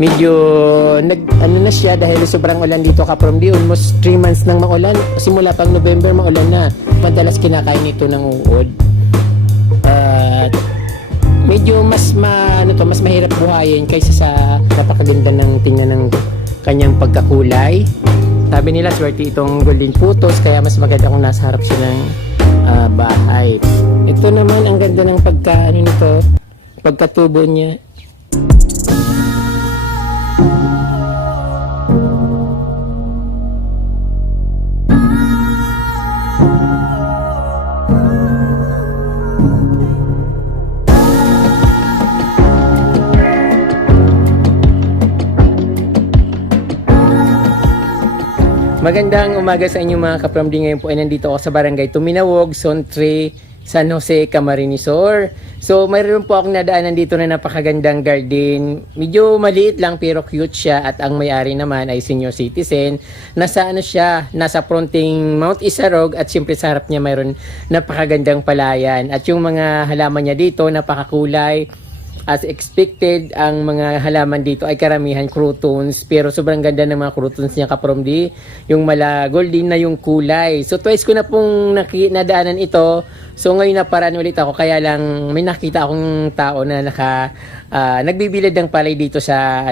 medyo ano na siya dahil sobrang ulan dito Kaprom D. Almost 3 months nang maulan. Simula pang November maulan na. Madalas kinakain ito ng uod. At medyo mas mahirap buhayin kaysa sa napakaganda ng tingnan ng kanyang pagkakulay. Sabi nila swerte itong golden putos kaya mas maganda kung nasa harap siya ng bahay. Ito naman ang ganda ng pagkatubo niya. Magandang umaga sa inyo mga Kaprom D. Ngayon po ay nandito ako sa Barangay Tuminawog, Zone 3, San Jose, Camarines Sur. So mayroon po akong nadaanan dito na napakagandang garden. Medyo maliit lang pero cute siya at ang may-ari naman ay senior citizen. Nasa nasa fronting Mount Isarog at siyempre sa harap niya mayroon napakagandang palayan. At yung mga halaman niya dito napakakulay. As expected, ang mga halaman dito ay karamihan croutons, pero sobrang ganda ng mga croutons niya Kaprom D. Yung mala golden na yung kulay. So twice ko na pong nadaanan ito. So ngayon naparaan ulit ako, kaya lang may nakita akong tao na nagbibilad ng palay dito sa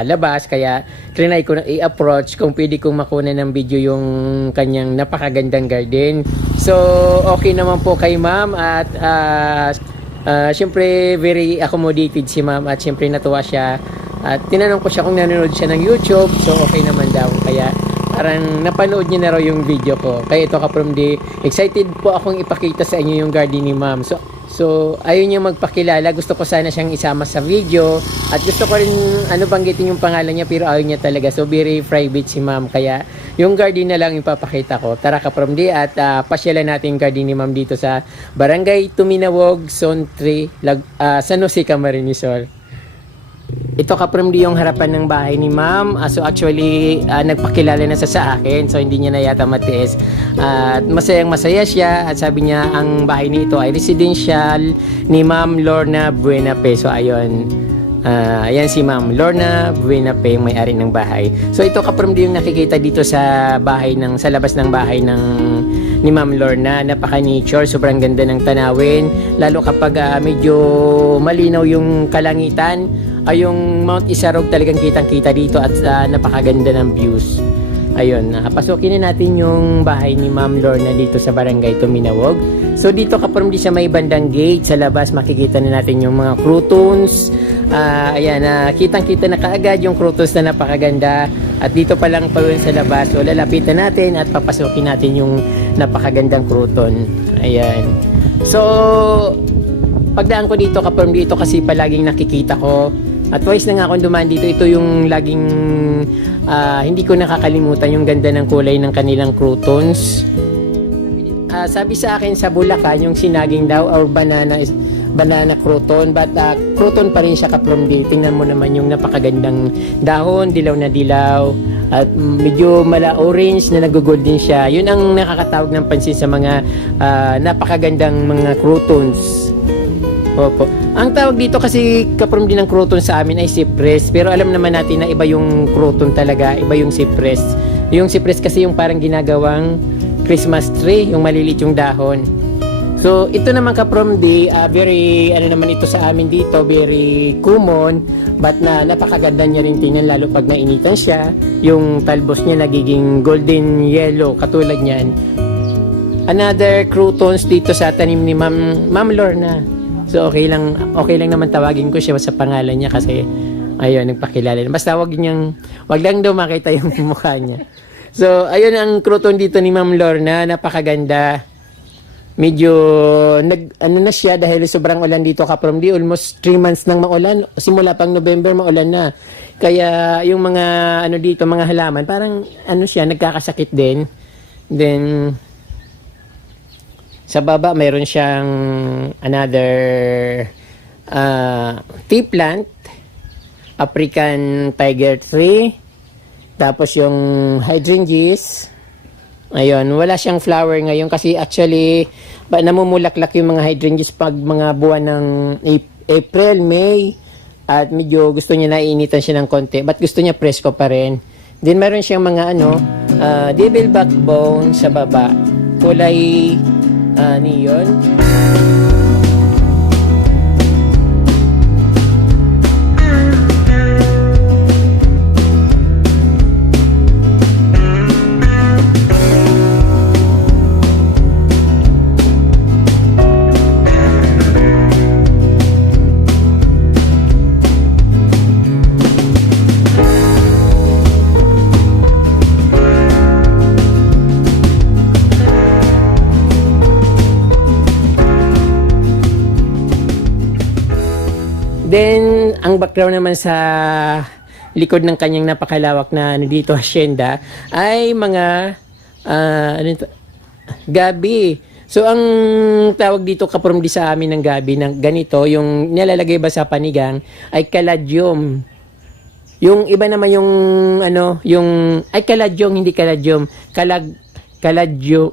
labas, kaya trinay ko na i-approach kung pwede kong makuna ng video yung kanyang napakagandang garden. So okay naman po kay ma'am at siyempre very accommodated si ma'am at siyempre natuwa siya at tinanong ko siya kung nanonood siya ng YouTube, so okay naman daw, kaya parang napanood niya na raw yung video ko. Kaya ito Kaprom D, excited po akong ipakita sa inyo yung garden ni ma'am. So ayun niya magpakilala, gusto ko sana siyang isama sa video at gusto ko rin banggitin yung pangalan niya pero ayaw niya talaga, so very private si ma'am, kaya yung garden na lang ipapakita ko. Tara Kaprom D at pasyalan natin yung garden ni ma'am dito sa Barangay Tuminawog, Zone 3, San Jose, Camarines Sur. Ito Kaprom D yung harapan ng bahay ni ma'am. So actually nagpakilala na sa akin, so hindi niya na yata matiis. At masayang masaya siya at sabi niya ang bahay nito ay residential ni Ma'am Lorna Buenape. So ayun. Ayan si Ma'am Lorna Buenape, may-ari ng bahay. So ito Kaprom D yung nakikita dito sa labas ng bahay ni Ma'am Lorna. Napaka-nature, sobrang ganda ng tanawin. Lalo kapag medyo malinaw yung kalangitan, ay yung Mount Isarog talagang kitang-kita dito at napakaganda ng views. Ayun, pasukin na natin yung bahay ni Ma'am Lorna dito sa Barangay Tuminawog. So dito Kaprom D sa may bandang gate sa labas, makikita na natin yung mga croutons. Ayan, kitang-kita na kaagad yung croutons na napakaganda. At dito pa lang pa sa labas, so lalapitan natin at papasukin natin yung napakagandang crouton. Ayan. So pagdaan ko dito Kaprom D, ito kasi palaging nakikita ko. At twice na nga akong dumaan dito, ito yung laging hindi ko nakakalimutan yung ganda ng kulay ng kanilang croutons. Sabi sa akin sa Bulacan, yung sinaging daw or banana crouton, but crouton pa rin siya Kaprom D. Tingnan mo naman yung napakagandang dahon, dilaw na dilaw at medyo orange na nag-golden siya. Yun ang nakakatawag ng pansin sa mga napakagandang mga croutons. Opo. Ang tawag dito kasi Kaprom D ng crouton sa amin ay cypress, pero alam naman natin na iba yung crouton talaga, iba yung cypress. Yung cypress kasi yung parang ginagawang Christmas tree, yung maliliit yung dahon. So ito naman Kaprom D, very naman ito sa amin dito, very common, but napakaganda niya rin tingnan lalo pag nainitan siya. Yung talbos niya nagiging golden yellow katulad niyan. Another croutons dito sa tanim ni Ma'am Lorna. So okay lang naman tawagin ko siya sa pangalan niya kasi ayun, nagpakilala. Basta wag lang daw makita yung mukha niya. So ayun ang crouton dito ni Ma'am Lorna, napakaganda. Medyo na siya dahil sobrang ulan dito Kaprom D. Almost 3 months nang maulan. Simula pang November maulan na. Kaya yung mga dito, mga halaman, parang siya, nagkakasakit din. Then sa baba mayroon siyang another tea plant, African tiger tree, tapos yung hydrangeas. Ayun, wala siyang flower ngayon kasi actually namumulaklak yung mga hydrangeas pag mga buwan ng April, May, At medyo gusto niya naiinitan siya ng konti. But gusto niya presko pa rin. Then meron siyang mga devil backbone sa baba. Kulay neon. Then, ang background naman sa likod ng kanyang napakalawak na dito hacienda ay mga gabi. So, ang tawag dito kapromdi sa amin ng gabi ng ganito, yung nilalagay ba sa panigang ay kaladyum. Yung iba naman yung kaladyong, hindi kaladyum, kaladyum.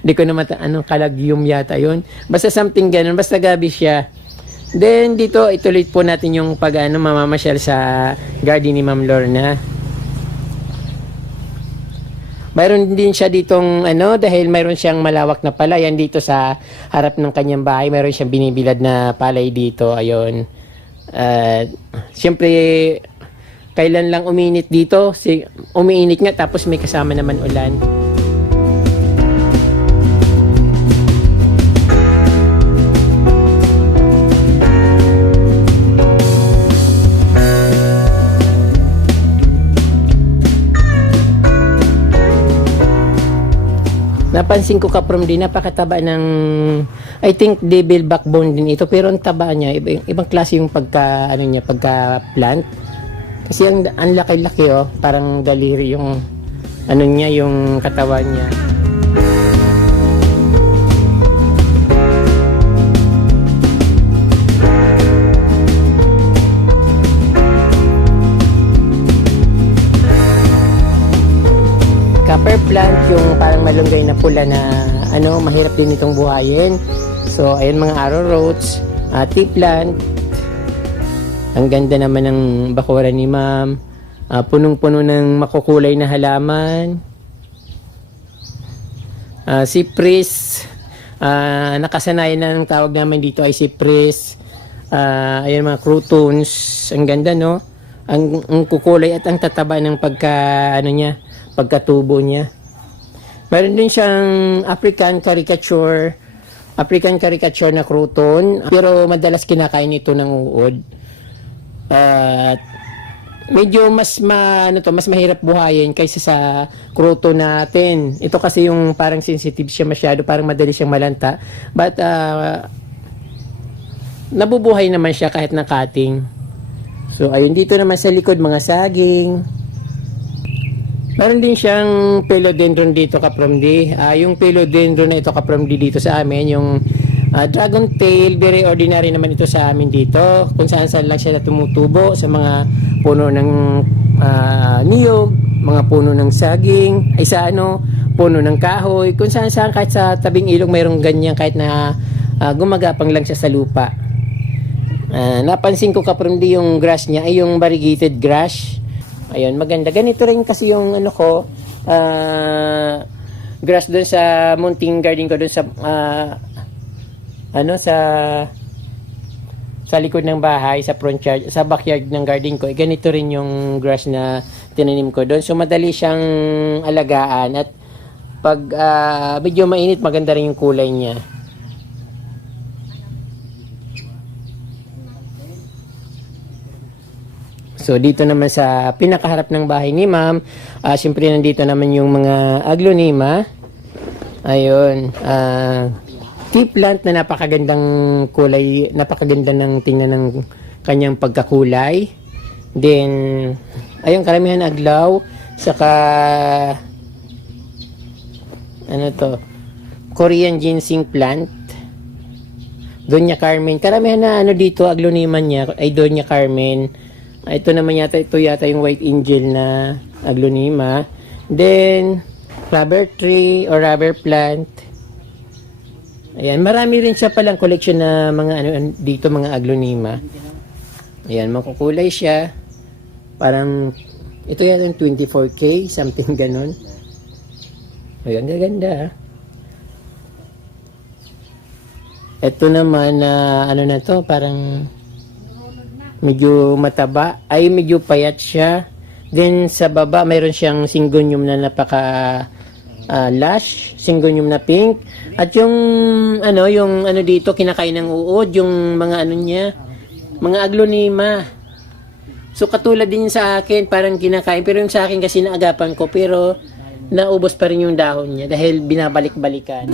Hindi ko naman kalagyum yata yun. Basta something ganun, basta gabi siya. Then dito ituloy po natin yung mamamasyal sa garden ni Ma'am Lorna. Mayroon din siya ditong dahil mayroon siyang malawak na palayan dito sa harap ng kanyang bahay. Mayroon siyang binibilad na palay dito. Ayun. Siyempre kailan lang uminit dito? Umiinit nga tapos may kasama naman ulan. Napansin ko kapromdi, napakataba ng, I think devil backbone din ito, pero ang taba niya, ibang klase yung pagka plant. Kasi ang laki-laki parang daliri yung niya, yung katawan niya. Copper plant, yung parang malunggay na pula na mahirap din itong buhayin. So ayun mga arrowroot, tea plant. Ang ganda naman ng bakuran ni Ma'am. Punong-puno ng makukulay na halaman. Cypress, nakasanayan na ng tawag namin dito ay cypress. Ayun mga croutons, ang ganda no. Ang kukulay at ang tataba ng pagkatubo niya. Meron din siyang African caricature na crouton, pero madalas kinakain ito ng uod. At medyo mas mahirap buhayin kaysa sa crouton natin. Ito kasi yung parang sensitive siya masyado, parang madali siyang malanta. But nabubuhay naman siya kahit na cutting. So ayun, dito naman sa likod mga saging. Meron din siyang philodendron dito kapromdi. Yung philodendron na ito kapromdi dito sa amin, yung dragon tail, very ordinary naman ito sa amin dito. Kung saan lang siya tumutubo sa mga puno ng niyog, mga puno ng saging, puno ng kahoy. Kung saan kahit sa tabing ilog mayroong ganyan kahit na gumagapang lang siya sa lupa. Napansin ko kapromdi yung grass niya ay yung variegated grass. Ayun, maganda. Ganito rin kasi yung grass doon sa munting garden ko doon sa likod ng bahay, sa front yard, sa backyard ng garden ko. Ganito rin yung grass na tinanim ko doon. So madali siyang alagaan at pag medyo mainit, maganda rin yung kulay niya. So dito naman sa pinakaharap ng bahay ni Ma'am, siyempre nandito naman yung mga aglonema. Ayun, tea plant na napakagandang kulay, napakaganda ng tingnan ng kanyang pagkakulay. Then ayun, karamihan aglaw, saka Korean ginseng plant. Doña Carmen, karamihan na dito aglonema niya ay Doña Carmen. Ito naman yata yung white angel na aglonema. Then rubber tree or rubber plant. Ayan, marami rin siya palang collection na mga dito mga aglonema. Ayan, makukulay siya. Parang, ito yata yung 24K, something ganon. Ayan, ganda. Ito naman na ano na to, parang medyo mataba. Ay, medyo payat siya. Then, sa baba, mayroon siyang syngonium na napaka lush, syngonium na pink. At yung ano dito, kinakain ng uod, yung mga ano niya, mga aglonema. So, katulad din sa akin, parang kinakain. Pero yung sa akin kasi naagapan ko, pero naubos pa rin yung dahon niya dahil binabalik-balikan.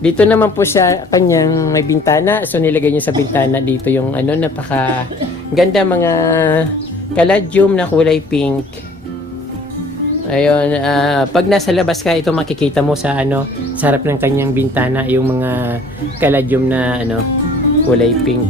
Dito naman po sa kanyang may bintana. So, nilagay niya sa bintana dito yung napaka ganda mga caladium na kulay pink. Ayun, pag nasa labas ka, ito makikita mo sa sa harap ng kanyang bintana yung mga caladium na kulay pink.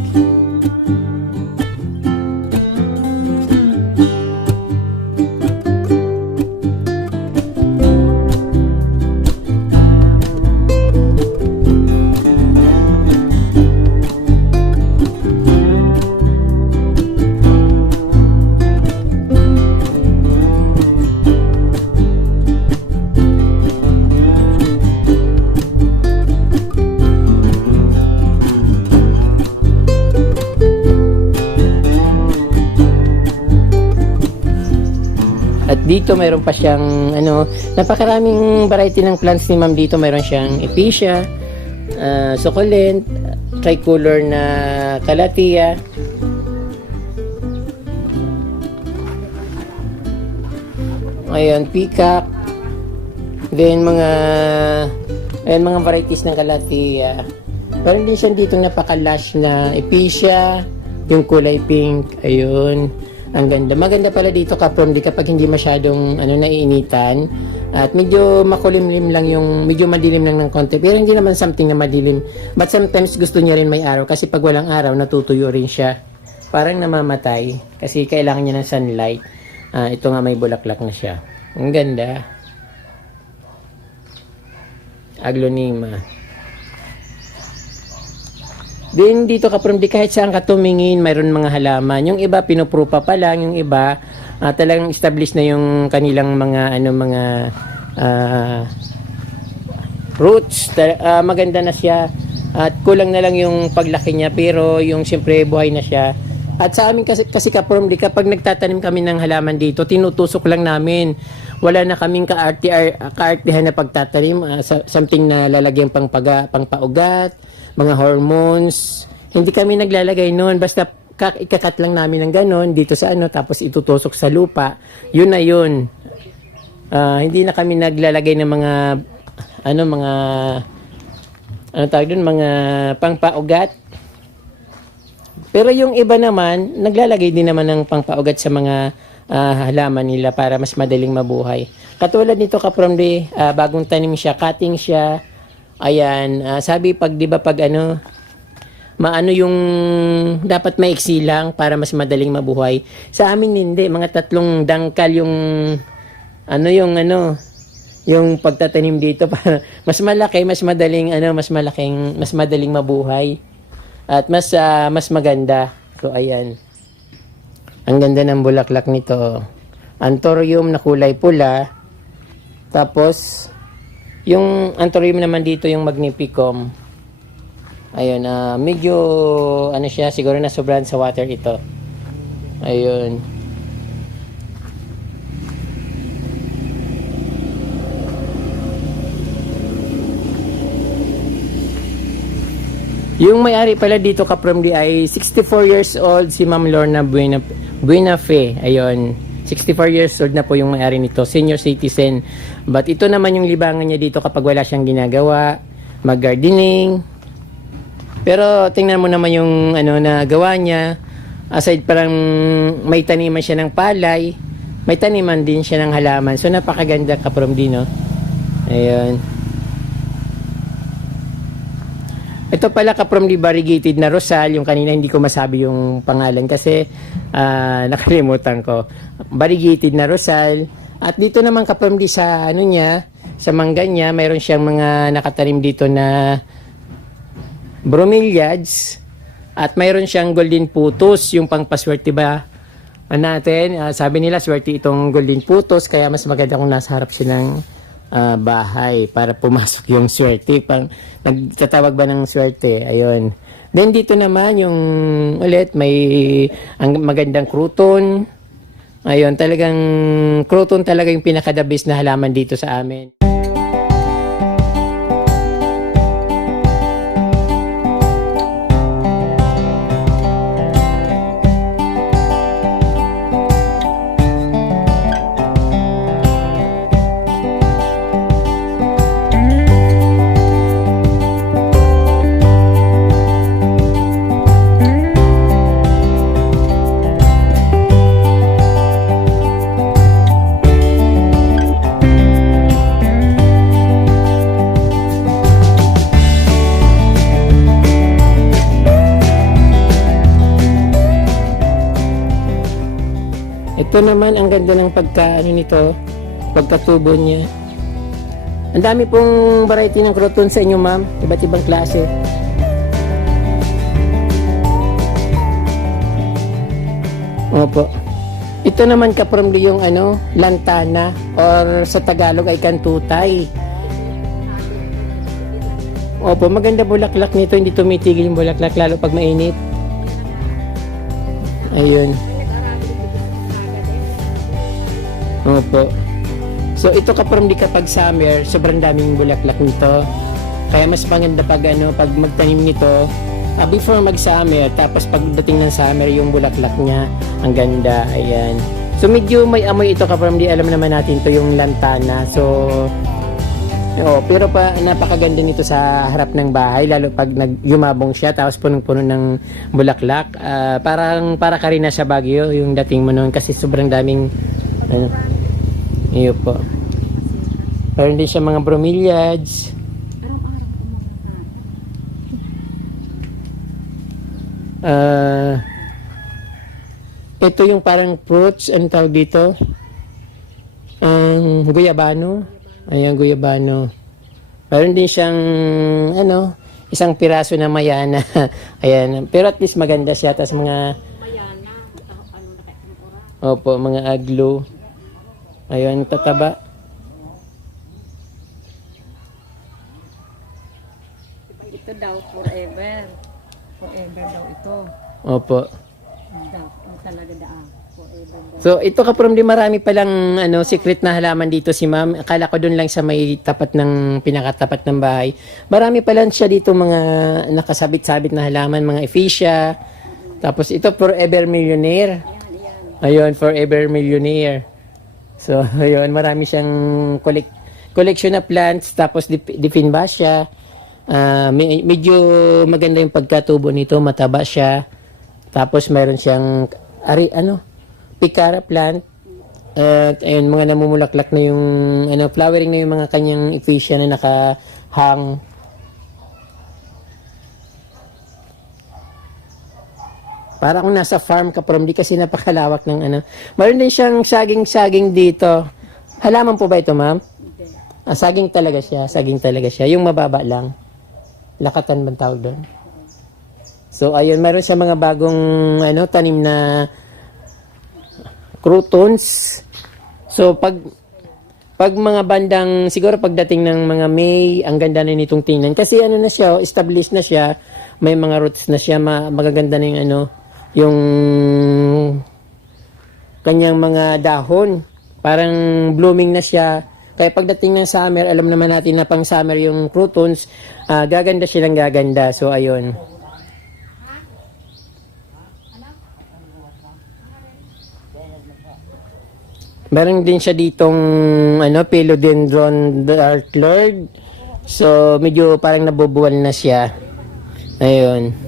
At dito mayroon pa siyang napakaraming variety ng plants ni Ma'am dito. Mayroon siyang epicea, succulent, tricolor na calathea. Ayun, peacock. Then mga varieties ng calathea. Meron din siya dito napaka-lush na epicea, yung kulay pink. Ayun. Ang ganda. Maganda pala dito kapag hindi masyadong naiinitan. At medyo makulimlim lang medyo madilim lang ng konti. Pero hindi naman something na madilim. But sometimes gusto niya rin may araw. Kasi pag walang araw, natutuyo rin siya. Parang namamatay. Kasi kailangan niya ng sunlight. Ito nga may bulaklak na siya. Ang ganda. Aglonema. Then dito kahit saan ka tumingin, mayroon mga halaman. Yung iba pinuprupa pa lang, yung iba talagang established na yung kanilang mga roots. Maganda na siya at kulang na lang yung paglaki niya, pero yung siyempre buhay na siya. At sa amin kasi kapag nagtatanim kami ng halaman dito, tinutusok lang namin. Wala na kaming kaartihan na pagtatanim, something na lalagyan pang paugat, mga hormones. Hindi kami naglalagay noon, basta ikakat lang namin ng ganon dito sa tapos itutusok sa lupa. Yun na yun. Hindi na kami naglalagay ng mga mga pangpaugat. Pero yung iba naman, naglalagay din naman ng pangpaugat sa mga halaman nila para mas madaling mabuhay. Katulad nito kapromde, bagong tanim siya, cutting siya. Ayan, sabi pag maano yung dapat maiksi lang para mas madaling mabuhay. Sa amin hindi, mga 3 dangkal yung yung pagtatanim dito para mas malaki, mas madaling mabuhay at mas maganda. So ayan. Ang ganda ng bulaklak nito. Anthurium na kulay pula. Tapos yung anthurium naman dito yung magnificum. Ayun, medyo siya, siguro na sobrahan sa water ito. Ayun. Yung may-ari pala dito kapromdi ay 64 years old si Ma'am Lorna Buenafe. Ayun. 64 years old na po yung may-ari nito, senior citizen. But ito naman yung libangan niya dito kapag wala siyang ginagawa, mag-gardening. Pero tingnan mo naman yung na gawa niya. Aside parang may taniman siya ng palay, may taniman din siya ng halaman. So napakaganda kapromdi, no? Ayun. Ito pala kapromdi variegated na rosal. Yung kanina hindi ko masabi yung pangalan kasi nakalimutan ko. Variegated na rosal. At dito naman kapromdi sa sa mangga niya, mayroon siyang mga nakatanim dito na bromeliads at mayroon siyang golden putos, yung pangpaswerte ba natin. Sabi nila swerte itong golden putos, kaya mas maganda kung nasa harap siya ng bahay para pumasok yung swerte. Nagtatawag ba ng swerte? Ayun. Then dito naman yung ulit may ang magandang crouton. Ayun, talagang crouton talaga yung pinaka-the best na halaman dito sa amin. Ito naman ang ganda ng pagkatubo niya. Ang dami pong variety ng crouton sa inyo, ma'am. Iba't ibang klase. Opo. Ito naman kapromli yung lantana or sa Tagalog ay kantutay. Opo, maganda bulaklak nito. Hindi tumitigil yung bulaklak lalo pag mainit. Ayun. Opo. So ito kapromli kapag summer, sobrang daming bulaklak nito. Kaya mas maganda pag magtanim nito before mag-summer, tapos pagdating ng summer yung bulaklak niya, ang ganda. Ayan. So medyo may amoy ito kapromli, alam naman natin to yung lantana. So pero napakaganda nito sa harap ng bahay, lalo pag yumabong siya tapos punong-puno ng bulaklak. Para ka rin nasa Baguio yung dating mo noon kasi sobrang daming iyo po. Meron din siya mga bromeliads. Ito yung parang fruits, ang tawag dito? Guyabano. Ayan, guyabano. Meron din siyang isang piraso na mayana. Ayan, pero at least maganda siya. Tapos mga opo, mga aglo. Ayun, tataba. Ito daw forever. Forever daw ito. Opo. Daw, ang talaga daw. Forever daw. So, ito kapromli, marami palang secret na halaman dito si ma'am. Akala ko doon lang sa may pinakatapat ng bahay. Marami pala siya dito mga nakasabit-sabit na halaman, mga ephesia. Tapos ito, forever millionaire. Ayun, forever millionaire. So, ayun, marami siyang collection na plants, tapos dipinbasia. Medyo maganda yung pagkatubo nito, mataba siya. Tapos mayroon siyang picara plant. At ayun, mga namumulaklak na yung flowering na yung mga kanyang ephesia na nakahang. Para kung nasa farm ka from di kasi napakalawak ng Mayroon din siyang saging-saging dito. Halaman po ba ito, ma'am? Saging talaga siya. Saging talaga siya. Yung mababa lang. Lakatan bang tawag doon? So, ayun. Mayroon siya mga bagong tanim na croutons. So, pag mga bandang, siguro pagdating ng mga May, ang ganda na nitong tingnan. Kasi na siya, established na siya. May mga roots na siya. Magaganda na yung kanyang mga dahon, parang blooming na siya. Kaya pagdating ng summer, alam naman natin na pang summer yung croutons, gaganda silang gaganda. So ayun. Meron din siya ditong philodendron dark lord. So medyo parang nabubuwal na siya. Ayun.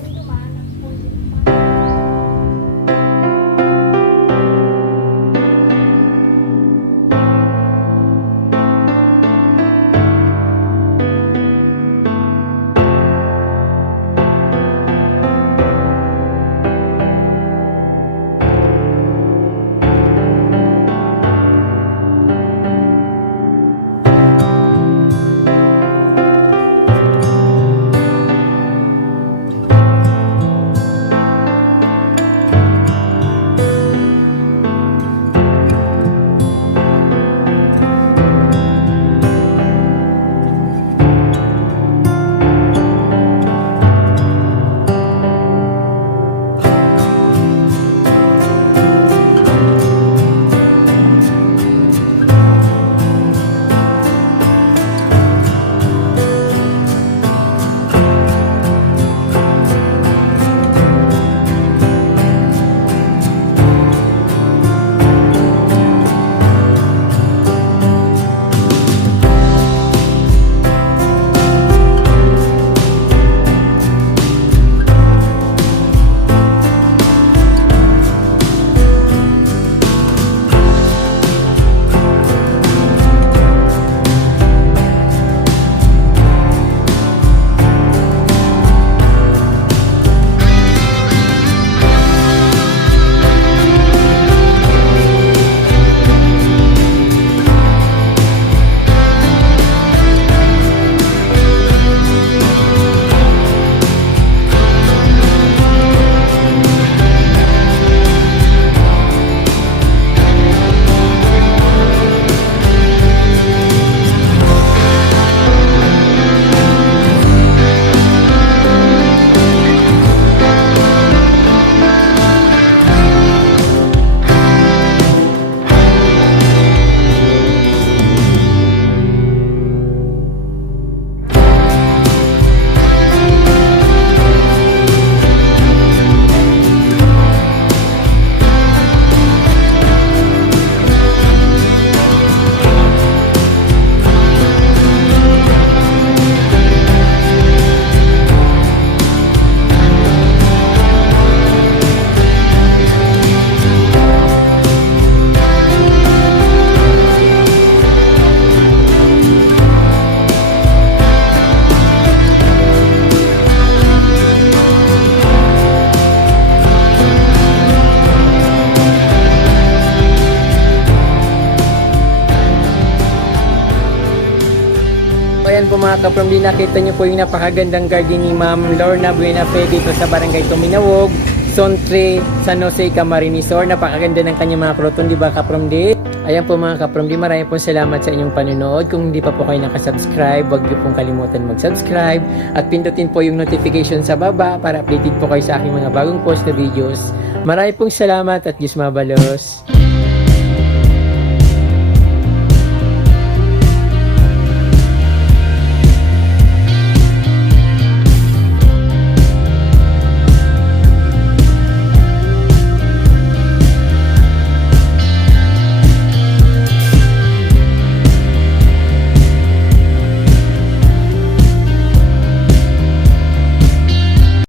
po mga kaprom, nakita niyo po yung napakagandang garden ni Ma'am Lorna Buenafe dito sa Barangay Tuminawog, Zone 3, San Jose, Camarines Sur. Napakaganda ng kanyang mga kroton, di ba kaprom di? Ayan po mga kaprom di, maraming po salamat sa inyong panonood. Kung hindi pa po kayo nakasubscribe, huwag niyo pong kalimutan mag-subscribe at pindutin po yung notification sa baba para updated po kayo sa aking mga bagong post na videos. Maraming pong salamat at Diyos mabalos.